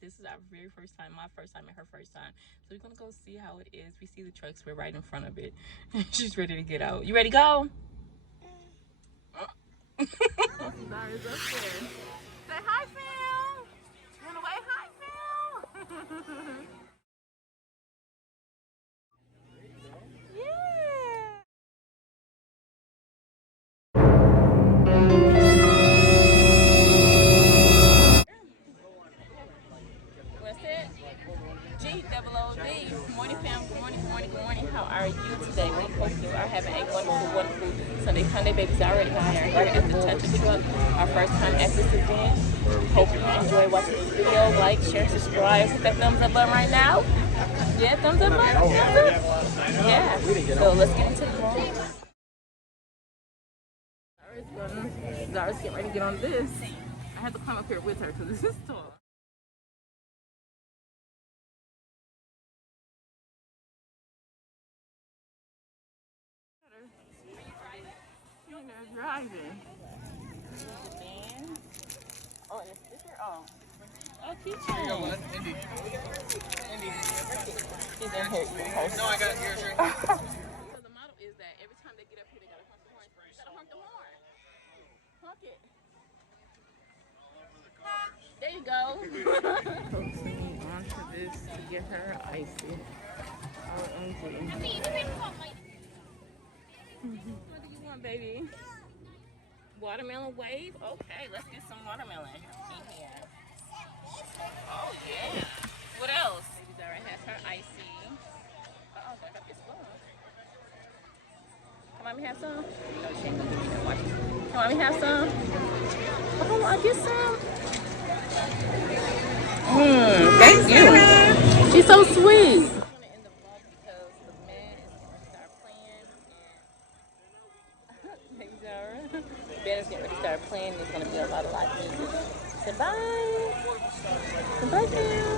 This is our very first time, my first time and her first time. So we're gonna go see how it is. We see the trucks, we're right in front of it. She's ready to get out. You ready to go? Zara's upstairs. Say hi, Phil. You wanna wave hi, Phil? Morning fam, good morning, good morning, good morning. How are you today? We hope you are having a wonderful, wonderful Sunday. Sunday, baby Zara and I are here at the Touch a Truck, our first time at this event. Hope you enjoy watching this video. Like, share, subscribe. Hit that thumbs up button right now. Yeah, thumbs up button. Thumbs up. Yeah. So let's get into the vlog. Zara's getting ready to get on this. I had to climb up here with her because this is tall. Driving. Oh, and the sticker? Oh, keep trying. Here you go, bud. Indy. She's in here eating her. No, I got yours right here. So the model is that every time they get up here, they gotta honk the horn. You gotta honk the horn. Honk it. There you go. Focusing onto this to get her icy. OMG. What do you want, baby? Watermelon wave? Okay, let's get some watermelon in here. Oh, yeah. What else? Baby Zara has her icy. Uh-oh, I got this one. Can mommy have some? No, she ain't gonna give me that. Watch it. Can mommy have some? Oh, I'll get some. Thank you. She's so sweet. Ben is getting ready to start playing. There's going to be a lot of live music. Say bye. Bye, Phil.